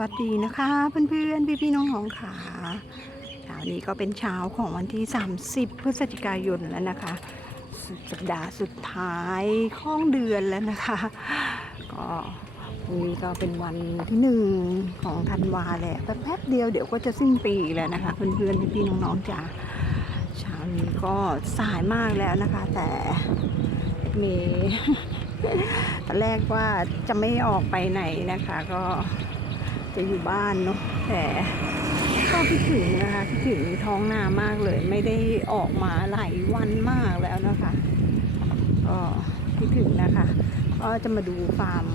วัสดีนะคะ เพื่อนๆ พี่ๆ น้องๆค่ะเช้านี้ก็เป็นเช้าของวันที่ 30 พฤศจิกายนแล้วนะคะสุดสัปดาห์สุดท้ายของเดือนแล้วนะคะ ก็พรุ่งนี้ก็เป็นวันที่หนึ่งของธันวาแหละแป๊บๆเดียวเดี๋ยวก็จะสิ้นปีแล้วนะคะ เพื่อนๆ พี่ๆ น้องๆจ้าเช้านี้ก็สายมากแล้วนะคะ แต่เมตอนแรกว่าจะไม่ออกไปไหนนะคะ ก็ จะอยู่บ้านเนาะแต่ก็คิดถึงนะคะคิดถึงท้องนามากเลย ไม่ได้ออกมาหลายวันมากแล้วนะคะก็คิดถึงนะคะ ก็จะมาดูฟาร์ม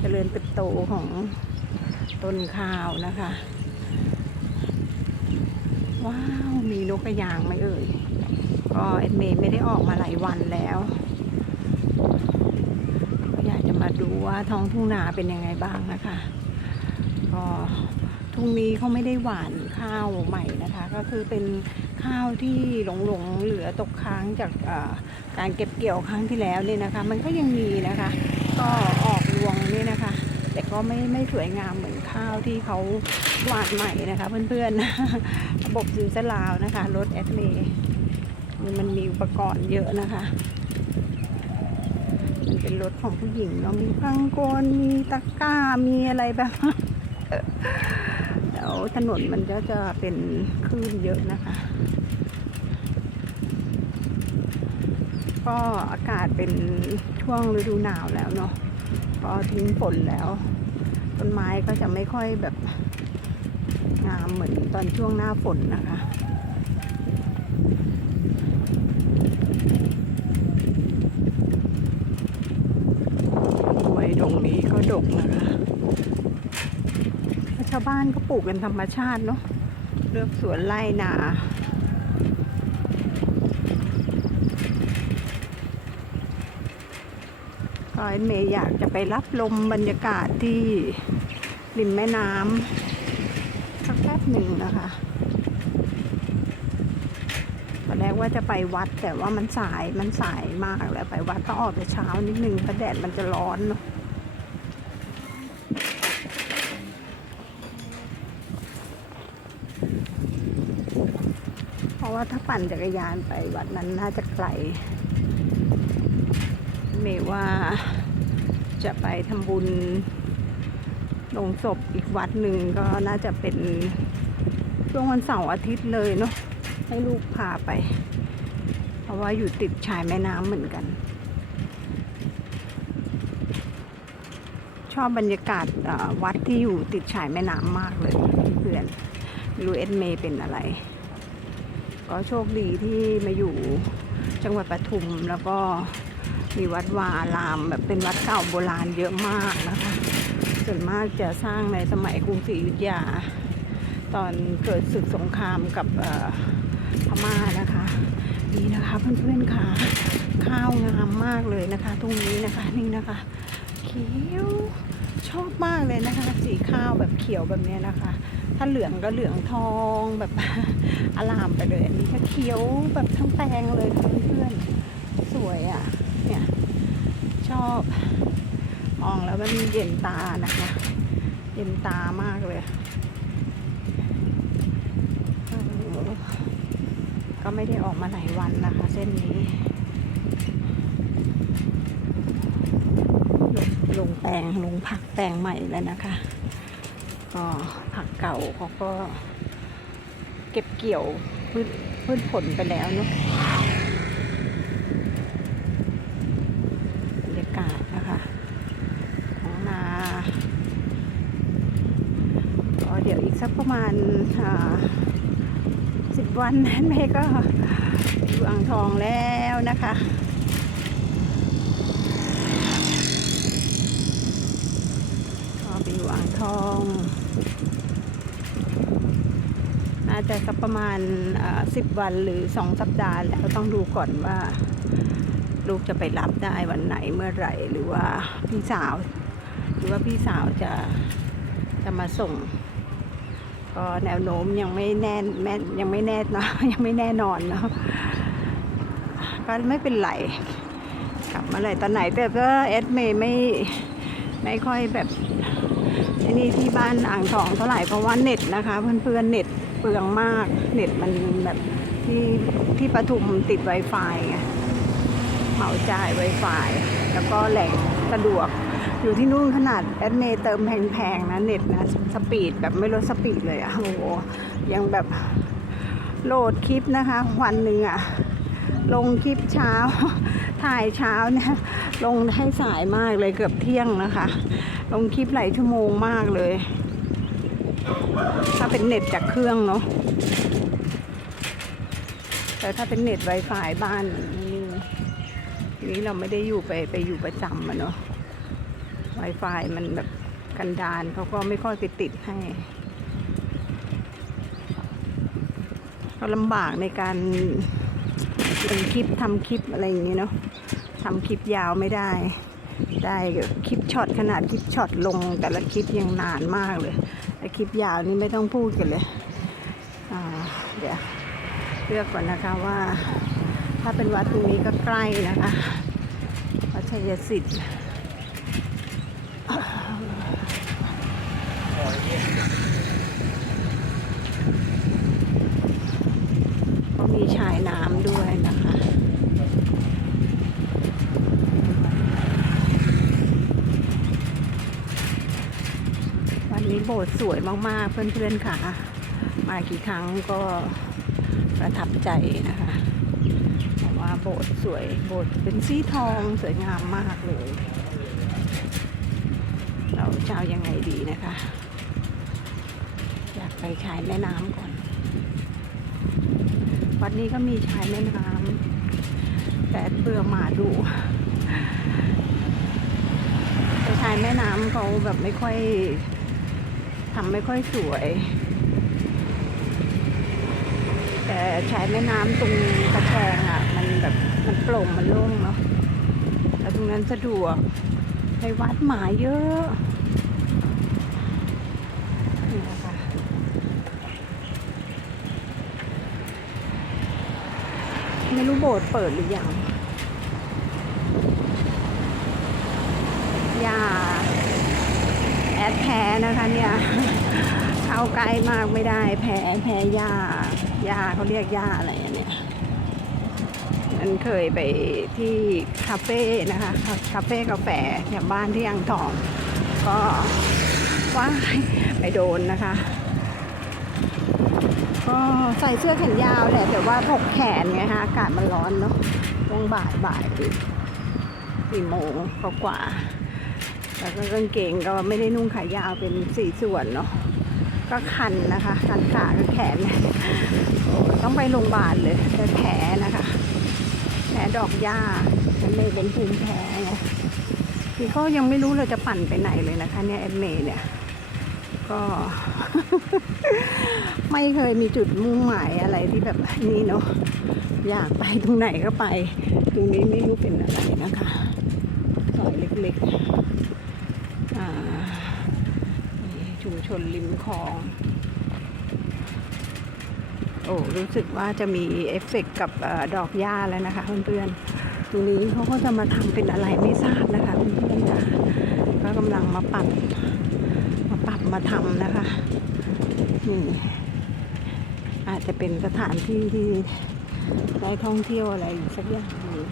เจริญเติบโตของต้นข้าวนะคะ ว้าว มีนกกระยางไหมเอ่ยก็เอ็ดเมย์ไม่ได้ออกมาหลายวันแล้วก็อยากจะมาดูว่าท้องทุ่งนาเป็นยังไงบ้างนะคะ ก็ทุ่งนี้เขาไม่ได้หวานข้าวใหม่นะคะ ก็คือเป็นข้าวที่หลงหลงเหลือตกค้างจากการเก็บเกี่ยวครั้งที่แล้วเนี่ยนะคะ มันก็ยังมีนะคะ ก็ออกรวงนี่นะคะ แต่ก็ไม่ไม่สวยงามเหมือนข้าวที่เขาหวานใหม่นะคะ เพื่อนๆระบบซินเซลาวนะคะรถแอดเมย์มันมีอุปกรณ์เยอะนะคะมันเป็นรถของผู้หญิงเนาะมีพังโกนมีตะกร้ามีอะไรแบบ แล้วถนนมันก็จะเป็นคลื่นเยอะนะคะ ก็อากาศเป็นช่วงฤดูหนาวแล้วเนาะก็ทิ้งฝนแล้ว ต้นไม้ก็จะไม่ค่อยแบบงามเหมือนตอนช่วงหน้าฝนนะคะ กล้วยดงนี้ก็ดกนะคะชาว บ้านก็ปลูกเป็นธรรมชาติเนาะเลือกสวนไร่นาก็เมย์อยากจะไปรับลมบรรยากาศที่ริมแม่น้ำสักแป๊บหนึ่งนะคะตอนแรกว่าจะไปวัดแต่ว่ามันสายมันสายมากแล้วไปวัดต้องออกแต่เช้านิดนึงเพราะแดดมันจะร้อนเนาะเพราะว่า ถ้าปั่นจักรยานไปวัดนั้นน่าจะไกล เมย์ว่าจะไปทำบุญลงศพอีกวัดหนึ่งก็น่าจะเป็นช่วงวันเสาร์อาทิตย์เลยเนาะให้ลูกพาไป เพราะว่าอยู่ติดชายแม่น้ำเหมือนกัน ชอบบรรยากาศวัดที่อยู่ติดชายแม่น้ำมากเลยเพื่อนรู้เอ็ดเมย์เป็นอะไร ก็โชคดีที่มาอยู่จังหวัดปทุมแล้วก็มีวัดวาอารามแบบเป็นวัดเก่าโบราณเยอะมากนะคะส่วนมากจะสร้างในสมัยกรุงศรีอยุธยา ตอนเกิดศึกสงครามกับพม่านะคะนี่นะคะเพื่อนๆค่ะข้าวงามมากเลยนะคะ ตรงนี้นะคะนี่นะคะเขียวชอบมากเลยนะคะ สีข้าวแบบเขียวแบบนี้นะคะ ถ้าเหลืองก็เหลืองทองแบบ อลามไปเลยอันนี้ก็เขียวแบบทั้งแปลงเลยเพื่อนๆสวยอะเนี่ยชอบมองแล้วมันเย็นตานะคะเย็นตามากเลย ก็ไม่ได้ออกมาหลายวันนะคะ เส้นนี้ลงแปลงลงผักแปลงใหม่แล้วนะคะก็ผักเก่าเขาก็ เก็บเกี่ยวพืชพืชผลไปแล้วเนาะบรรยากาศนะคะของนาก็เดี๋ยวอีกสักประมาณสิบวันนั้นแม่ก็อยู่อ่างทองแล้วนะคะก็ไปอยู่อ่างทอง จะสักประมาณสิบวันหรือสองสัปดาห์แล้วต้องดูก่อนว่า ลูกจะไปรับได้วันไหนเมื่อไหร่ หรือว่าพี่สาว หรือว่าพี่สาวจะจะมาส่ง ก็แนวโน้มยังไม่แน่นแม่นยังไม่แน่นะยังไม่แน่นอนเนาะก็ไม่เป็นไรกลับมาเลยตอนไหนแต่ก็เอสเมย์ไม่ไม่ค่อยแบบไอ้นี่ที่บ้านอ่างทองเท่าไหร่เพราะว่าเน็ตนะคะ เพื่อนๆเน็ต เปลืองมาก เน็ตมันแบบที่ที่ปทุมติด Wi-Fi ไงเหมาจ่าย Wi-Fi แล้วก็แหล่งสะดวก อยู่ที่นู่นขนาดแอดเมย์เติมแพงๆนะเน็ตนะสปีดแบบไม่ลดสปีดเลยอะโอ้โหยังแบบโหลดคลิปนะคะ วันหนึ่งอะลงคลิปเช้า ถ่ายเช้าเนี่ย ลงให้สายมากเลยเกือบเที่ยงนะคะ ลงคลิปหลายชั่วโมงมากเลย ถ้าเป็นเน็ตจากเครื่องเนาะแต่ถ้าเป็นเน็ต Wi-Fi บ้านนี่นี่เราไม่ได้อยู่ไปไปอยู่ประจำอะเนาะ Wi-Fi มันแบบกันดานเขาก็ไม่ค่อยไปติดให้ก็ลำบากในการเป็นคลิปทำคลิปอะไรอย่างนี้เนาะทำคลิปยาวไม่ได้ ได้คลิปช็อตขนาดคลิปช็อตลงแต่ละคลิปยังนานมากเลย คลิปยาวนี่ไม่ต้องพูดกันเลยเดี๋ยวเลือกก่อนนะคะว่า ถ้าเป็นวัดตรงนี้ก็ใกล้นะคะวัดชัยสิทธิ์ ก็มีชายน้ำด้วยนะคะ วันนี้โบ สถ์สวยมากๆ เพื่อนๆค่ะ มากี่ครั้งก็ประทับใจนะคะเพราะว่าโบสถ์สวยโบสถ์เป็นสีทองสวยงามมากเลย เราเจ้ายังไงดีนะคะ อยากไปชายแม่น้ำก่อน วัดนี้ก็มีชายแม่น้ำแต่เบื่อหมาดูแต่ชายแม่น้ำเขาแบบไม่ค่อย ทำไม่ค่อยสวย แต่ชายแม่น้ำตรงกระแชงอะ มันแบบมันโปร่งมันโล่งเนาะแล้วตรงนั้นสะดวกในวัดหมาเยอะไม่รู้โบสถ์เปิดหรือยัง อย่า อดแพ้นะคะเนี่ยเข้าใกล้มากไม่ได้แพ้แพ้ยาหญ้าเขาเรียกหญ้าอะไรเนี่ยนันเคยไปที่คาเฟ่นะคะคาเฟ่กาแฟแถวบ้านที่อ่างทอง ก็ว่าไปโดนนะคะก็ใส่เสื้อแขนยาวแหละแต่ว่าถกแขนไงคะอากาศมันร้อนเนาะช่วงบ่ายบ่ายสี่โมงกว่า แล้วก็กางเกงก็ไม่ได้นุ่งขายาวเป็นสี่ส่วนเนาะก็คันนะคะคันขากับแขนต้องไปโรงพยาบาลเลยแต่แผลนะคะแผลดอกหญ้ามันเลยเป็นภูมิแพ้ไงที่เขายังไม่รู้เราจะปั่นไปไหนเลยนะคะ เนี่ยแอดเมย์เนี่ย ก็ ไม่เคยมีจุดมุ่งหมายอะไรที่แบบนี้เนาะอยากไปตรงไหนก็ไป ตรงนี้ไม่รู้เป็นอะไรนะคะซอยเล็กๆอ่า นี่ชุมชนริมคลอง โอ้รู้สึกว่าจะมีเอฟเฟกต์กับอดอกหญ้าแล้วนะคะเพื่อนๆตรงนี้เขาก็จะมาทำเป็นอะไรไม่ทราบนะคะเพื่อนๆจ้ะก็กำลังมาปรับมาปรับมาทำนะคะนี่อาจจะเป็นสถานที่ที่ได้ท่องเที่ยวอะไรสักอย่างนึ่ง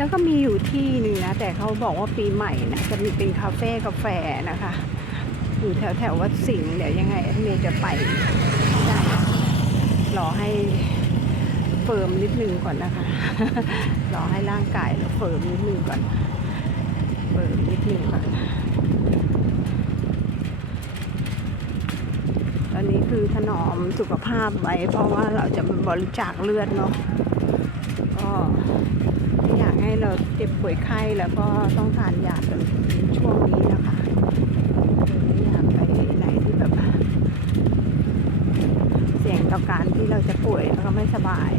แล้วก็มีอยู่ที่หนึ่งนะ แต่เขาบอกว่าปีใหม่นะจะมีเป็นคาเฟ่กาแฟนะคะ อยู่แถวแถวๆวัดสิงห์เดี๋ยวยังไงเมย์จะไปได้รอให้เฟิร์มนิดนึงก่อนนะคะ รอให้ร่างกายเราเฟิร์มนิดนึงก่อนเปิดนิดนึงก่อนตอนนี้คือถนอมสุขภาพไว้เพราะว่าเราจะบริจาคเลือดเนาะก็ เราเจ็บป่วยไข้แล้วก็ต้องทานยาแบบช่วงนี้นะคะไม่อยากไปไหนที่แบบเสี่ยงต่อการที่เราจะป่วยแล้วก็ไม่สบาย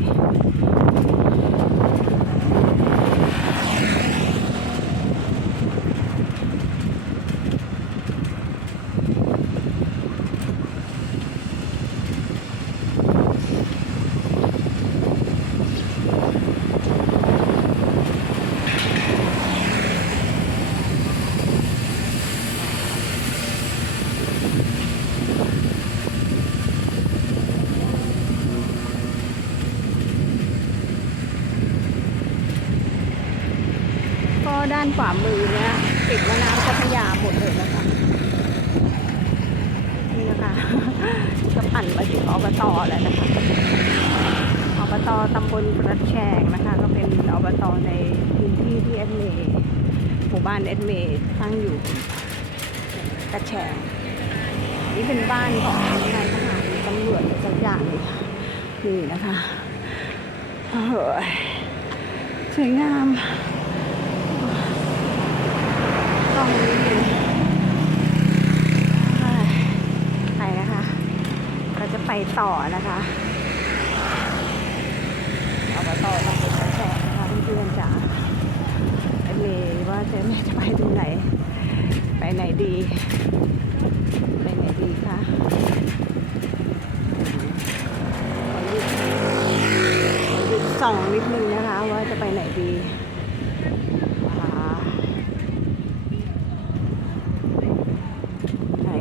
นี่นะคะก็ปั่นมาถึงอบตแล้วนะคะอบตตำบลกระแชงนะคะ ก็เป็นอบตในพื้นที่ที่เอสเมย์หมู่บ้านเอสเมย์ตั้งอยู่กระแชงนี่เป็นบ้านของนายทหารตำรวจสักอย่างนี่นี่นะคะโอ้โหสวยงามต้องนิดนึงเฮ้ยไปนะคะ เราจะไปต่อนะคะเอามาต่อตำบลกระแสนะคะเพื่อนๆจ๋าไอเมย์ว่าจะจะไปตรงไหน ไปไหนดี ไปไหนดีคะส่องนิดนึงนะคะว่าจะไปไหนดีอ่าไหน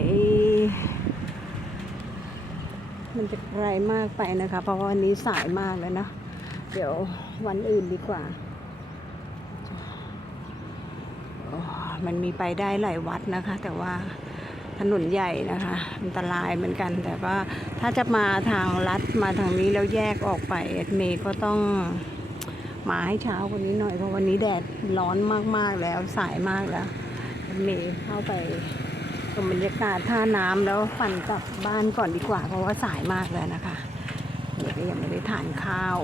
มันจะไกล มากไปนะคะ เพราะว่าวันนี้สายมากเลยนะ เดี๋ยววันอื่นดีกว่า มันมีไปได้หลายวัดนะคะ แต่ว่าถนนใหญ่นะคะอันตรายเหมือนกัน แต่ว่าถ้าจะมาทางลัดมาทางนี้แล้วแยกออกไปเอเมย์ก็ต้องมาให้เช้ากว่านี้หน่อยเพราะวันนี้แดดร้อนมากๆแล้วสายมากแล้วเอเมย์เข้าไป มบรรยากาศท่าน้ำแล้วปั่นกลับบ้านก่อนดีกว่า เพราะว่าสายมากแล้วนะคะเดี๋ยวก็ยังไม่ได้ทานข้าว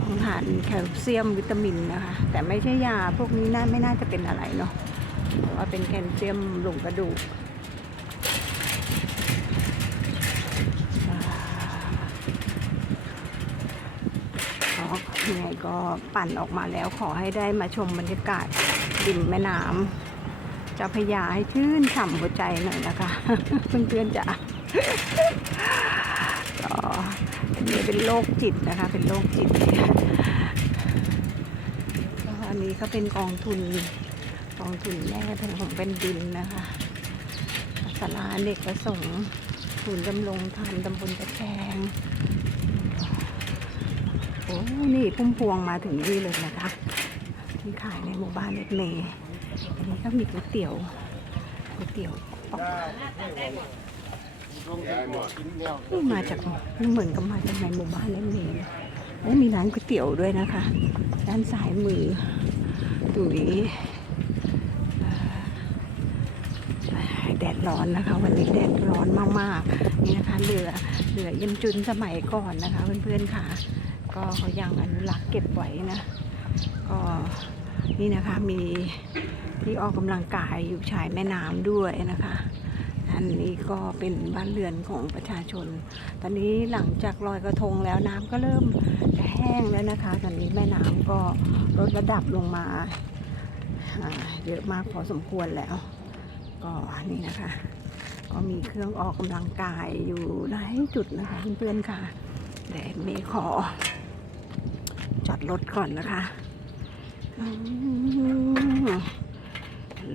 ต้องทานแคลเซียมวิตามินนะคะ แต่ไม่ใช่ยาพวกนี้น่าไม่น่าจะเป็นอะไรเนาะแต่ว่าเป็นแคลเซียมหลุมกระดูกอ่าก็ยังไงก็ปั่นออกมาแล้วขอให้ได้มาชมบรรยากาศริมแม่น้ำ เจ้าพยาให้ชื่นฉ่ำหัวใจหน่อยนะคะเพื่อนๆจ๋าก็อันนี้เป็นโรคจิตนะคะ เป็นโรคจิตก็อันนี้ก็เป็นกองทุนกองทุนแม่กระทงของเป็นดินนะคะสาราเด็กประสงค์ศูนย์ดำรงธรรมตำบลตะแคงโอ้นี่พุ่มพวงมาถึงนี่เลยนะคะที่ขายในหมู่บ้านเล็กเมย์ นนี้ก็มีก๋วยเตี๋ยวก๋วยเตี๋ยวปอกนี่มาจากนี่เหมือนกับมาจากในหมู่บ้านเล็กเมย์เลยโอ้มีร้านก๋วยเตี๋ยวด้วยนะคะ ด้านซ้ายมือตรงนี้แดดร้อนนะคะ วันนี้แดดร้อนมากๆนี่นะคะเรือเรือเย็นจุนสมัยก่อนนะคะ เพื่อนๆค่ะ ก็เขายังอนุรักษ์เก็บไว้นะ ก็นี่นะคะมี ที่ออกกำลังกายอยู่ชายแม่น้ำด้วยนะคะ อันนี้ก็เป็นบ้านเรือนของประชาชน ตอนนี้หลังจากลอยกระทงแล้วน้ำก็เริ่มจะแห้งแล้วนะคะ ตอนนี้แม่น้ำก็ลดระดับลงมาเยอะมากพอสมควรแล้ว ก็นี่นะคะ ก็มีเครื่องออกกำลังกายอยู่หลายจุดนะคะเพื่อนๆค่ะแต่เมย์ขอ จอดรถก่อนนะคะ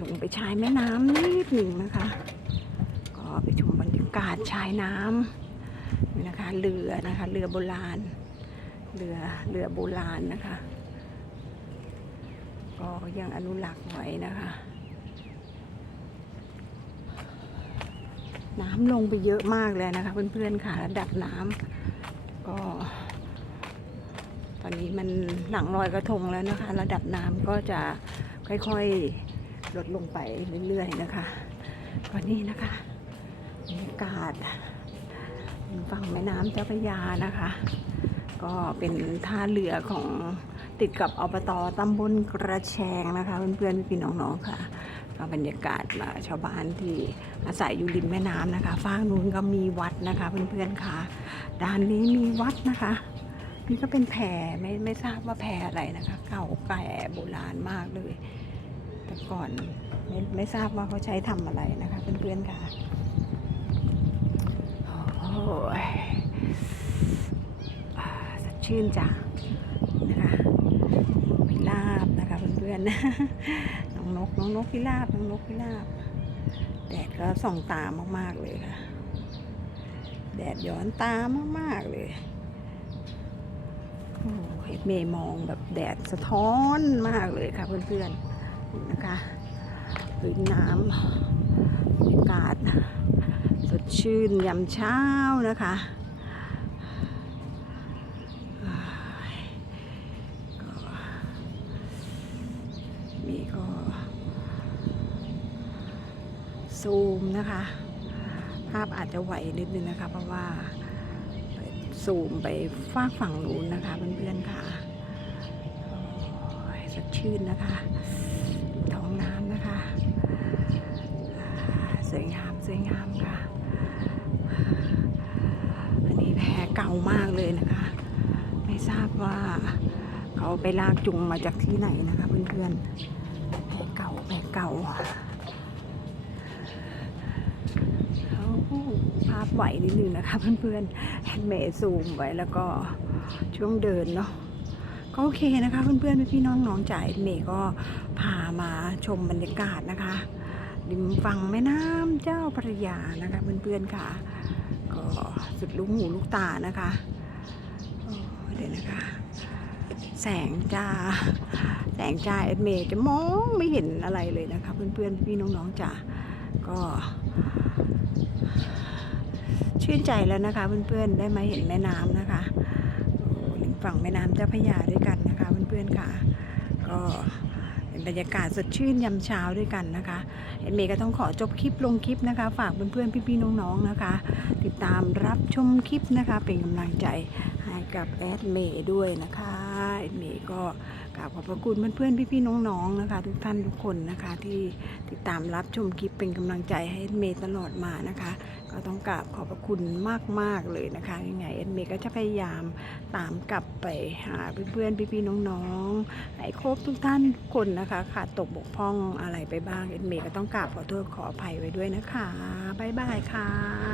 ลงไปชายแม่น้ำนิดหนึ่งนะคะ ก็ไปชมบรรยากาศชายน้ำนี่นะคะ เรือนะคะ เรือโบราณ เรือเรือโบราณนะคะ ก็ยังอนุรักษ์ไว้นะคะ น้ำลงไปเยอะมากเลยนะคะเพื่อนๆค่ะระดับน้ำก็ตอนนี้มันหลังลอยกระทงแล้วนะคะ ระดับน้ำก็จะค่อยๆ ลดลงไปเรื่อยๆนะคะก็นี่นะคะบรรยากาศฝั่งแม่น้ำเจ้าพระยานะคะ ก็เป็นท่าเรือของติดกับอบตตำบลกระแชงนะคะ เพื่อนๆพี่น้องๆค่ะก็บรรยากาศมาชาวบ้านที่อาศัยอยู่ริมแม่น้ำนะคะฝั่งนู้นก็มีวัดนะคะเพื่อนๆค่ะ ด้านนี้มีวัดนะคะนี่ก็เป็นแพไม่ไม่ทราบว่าแพอะไรนะคะ เก่าแก่โบราณมากเลย แต่ก่อนไม่ไม่ทราบว่าเขาใช้ทำอะไรนะคะเพื่อนๆค่ะโอ้ยสดชื่นจ้ะนะคะพิราบนะคะเพื่อนๆน้องนกน้องนกพิราบน้องนกพิราบแดดก็ส่องตามากๆเลยค่ะ แดดย้อนตามากๆเลยโอ้เอ็ดเมย์มองแบบแดดสะท้อนมากเลยค่ะเพื่อนๆ นะคะพื้นน้ำบรรยากาศสดชื่นยามเช้านะคะอ่าก็มีก็ซูมนะคะ ภาพอาจจะไหวนิดนึงนะคะ เพราะว่าซูมไปฟากฝั่งนู้นนะคะเพื่อนๆค่ะสดชื่นนะคะ ท้องน้ำนะคะ สวยงามสวยงามค่ะ อันนี้แพเก่ามากเลยนะคะ ไม่ทราบว่าเขาไปลากจุงมาจากที่ไหนนะคะเพื่อนๆแพเก่าแพเก่าภาพไหวนิดนึงนะคะเพื่อนๆแฮนด์เมย์ซูมไว้แล้วก็ช่วงเดินเนาะก็โอเคนะคะเพื่อนๆพี่ๆน้องจ่ายเมย์ก็ มาชมบรรยากาศนะคะริมฝั่งแม่น้ำเจ้าพระยานะคะเพื่อนๆค่ะ ก็สุดลูกหูลูกตานะคะเดี๋ยวนะคะ แสงจ้าแสงจ้าเอ็ดเมย์จะมองไม่เห็นอะไรเลยนะคะ เพื่อนๆพี่น้องๆจ้าก็ชื่นใจแล้วนะคะ เพื่อนๆได้มาเห็นแม่น้ำนะคะริมฝั่งแม่น้ำเจ้าพระยาด้วยกันนะคะ เพื่อนๆค่ะ ก็ เป็นบรรยากาศสดชื่นยามเช้าด้วยกันนะคะเอ็นเมย์ก็ต้องขอจบคลิปลงคลิปนะคะ ฝากเพื่อนๆพี่ๆน้องๆนะคะ ติดตามรับชมคลิปนะคะ เป็นกำลังใจให้กับแอดเมย์ด้วยนะคะแอดเมย์ก็ กราบขอบพระคุณเพื่อนๆพี่ๆน้องๆนะคะ ทุกท่านทุกคนนะคะที่ติดตามรับชมคลิปเป็นกำลังใจให้เมย์ตลอดมานะคะ ก็ต้องกราบขอบพระคุณมากๆเลยนะคะยังไงเอ็นเมย์ก็จะพยายามตามกลับไปหาเพื่อนๆพี่ๆน้องๆให้ครบทุกท่านทุกคนนะคะขาดตกบกพร่องอะไรไปบ้างเอ็นเมย์ก็ต้องกราบขอโทษขออภัยไว้ด้วยนะคะบ๊ายบายค่ะ